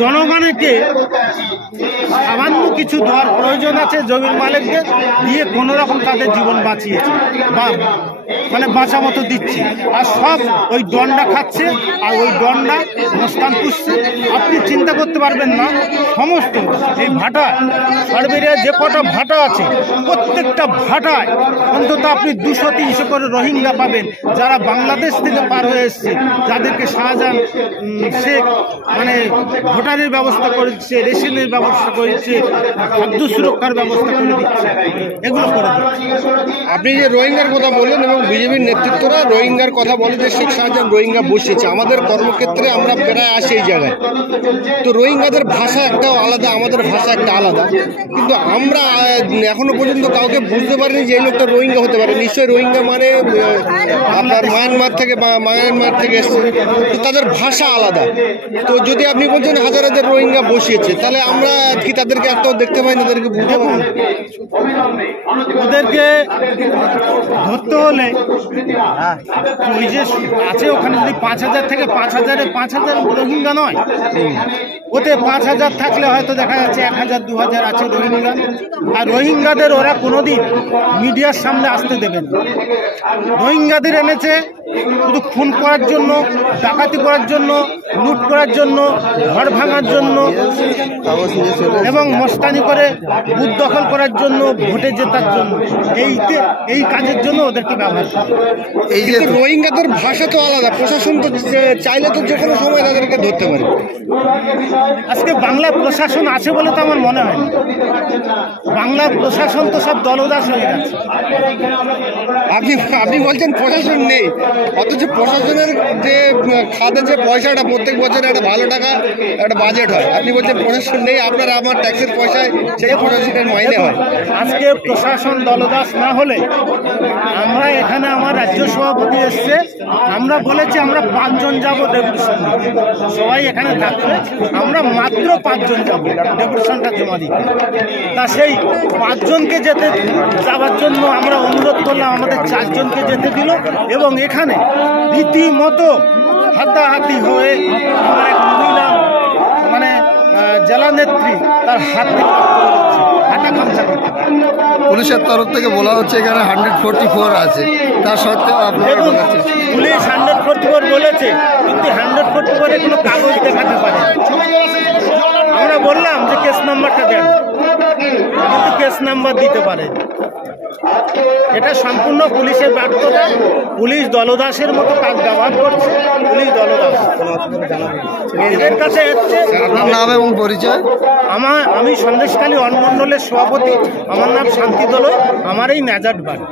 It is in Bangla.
জনগণকে সামান্য কিছু দেওয়ার প্রয়োজন আছে, জমির মালিকদের দিয়ে কোনো রকম তাদের জীবন বাঁচিয়েছে বা মানে বাঁচা মতো দিচ্ছে, আর সব ওই দণ্ডা খাচ্ছে আর ওই দণ্ডা মস্তান পুষছে। আপনি চিন্তা করতে পারবেন না, সমস্ত এই ভাটা সরবেরিয়া যে কটা ভাটা আছে প্রত্যেকটা ভাটায় অন্তত আপনি 200-300 করে রোহিঙ্গা পাবেন, যারা বাংলাদেশ থেকে পার হয়ে এসছে, যাদেরকে শাহজাহান শেখ মানে ভোটারের ব্যবস্থা করেছে, রেশনের ব্যবস্থা করেছে, খাদ্য সুরক্ষার ব্যবস্থা করে দিচ্ছে, এগুলো করে দিচ্ছে। আপনি যে রোহিঙ্গার কথা বললেন এবং বিজেপির নেতৃত্বরা রোহিঙ্গার কথা বলে যে শেখ শাহজাহান রোহিঙ্গা বসেছে, আমাদের কর্মক্ষেত্রে আমরা প্রায় আসি এই জায়গায়। তো রোহিঙ্গাদের ভাষা একটা আলাদা, আমাদের ভাষা একটা আলাদা, কিন্তু আমরা এখনো পর্যন্ত কাউকে বুঝতে পারিনি যে এই লোকটা রোহিঙ্গা হতে পারে। নিশ্চয়ই রোহিঙ্গা মানে আপনার মায়ানমার থেকে এসছে, তো তাদের ভাষা আলাদা। তো যদি আপনি বলছেন হাজার হাজার রোহিঙ্গা বসিয়েছে, তাহলে আমরা কি তাদেরকে একটাও দেখতে পাই না, তাদেরকে বুঝতে পারি? ওদেরকে ধরতে হলে ওই যে আছে ওখানে যদি 5000 থেকে 5000 রোহিঙ্গা নয়, ওতে 5000 থাকলে হয়তো দেখা যাচ্ছে 1000-2000 আছে রোহিঙ্গা। আর রোহিঙ্গাদের ওরা কোনোদিন মিডিয়ার সামনে আসতে দেবে না। রোহিঙ্গাদের এনেছে শুধু খুন করার জন্য, ডাকাতি করার জন্য, লুট করার জন্য, ঘর ভাঙার জন্য এবং মস্তানি করে বুথ দখল করার জন্য, ভোটে জেতার জন্য, এই কাজের জন্য ওদেরকে ব্যবহার করে। এই যে রোহিঙ্গাদের ভাষা তো আলাদা, প্রশাসন তো চাইলে তো যে কোনো সময় তাদেরকে ধরতে পারে। আজকে বাংলা প্রশাসন আছে বলে তো আমার মনে হয় না। বাংলা প্রশাসন তো সব দলদাস হয়ে গেছে। আপনি বলছেন প্রশাসন নেই, অথচ প্রশাসনের যে খাতে যে পয়সাটা প্রত্যেক বছর একটা ভালো টাকা একটা বাজেট হয়, আপনি বলছেন প্রশাসন নেই, আপনার আমার ট্যাক্সের পয়সায় সেই প্রশাসনের মাইনে হয়। আজকে প্রশাসন দলদাস না হলে আমরা এখানে, আমার রাজ্য সভাপতি এসছে, আমরা বলেছি আমরা 5 জন যাবো ডেপুটেশন, সবাই এখানে থাকবে, আমরা মাত্র 5 জন যাবো ডেপুটেশনটা জমা দিতে। তা সেই 5 জনকে যাওয়ার জন্য আমরা অনুরোধ করলাম, আমাদের 4 জনকে যেতে দিল এবং এখানে রীতিমতো হাতাহাতি হয়ে আমার এক মহিলা মানে জেলা নেত্রী তার হাত থেকে হাঁটা খামচা করতে। পুলিশের তরফ থেকে বলা হচ্ছে এখানে 144 আছে, তার সত্ত্বেও আপনারা পুলিশ 144 বলেছে, কিন্তু 144 কোনো কাগজ দেখাতে পারে। আমরা বললাম যে কেস নাম্বারটা দেন, কিন্তু কেস নাম্বার দিতে পারে। এটা সম্পূর্ণ পুলিশের ব্যর্থতা। পুলিশ দলদাসের মতো কাজ ব্যবহার করছে, পুলিশ দলদাস। এদের কাছে হচ্ছে আপনার নাম এবং পরিচয়? আমি সন্দেশখালী অনমণ্ডলের সভাপতি, আমার নাম শান্তি দলই, আমার এই ন্যাজাট বাড়ি।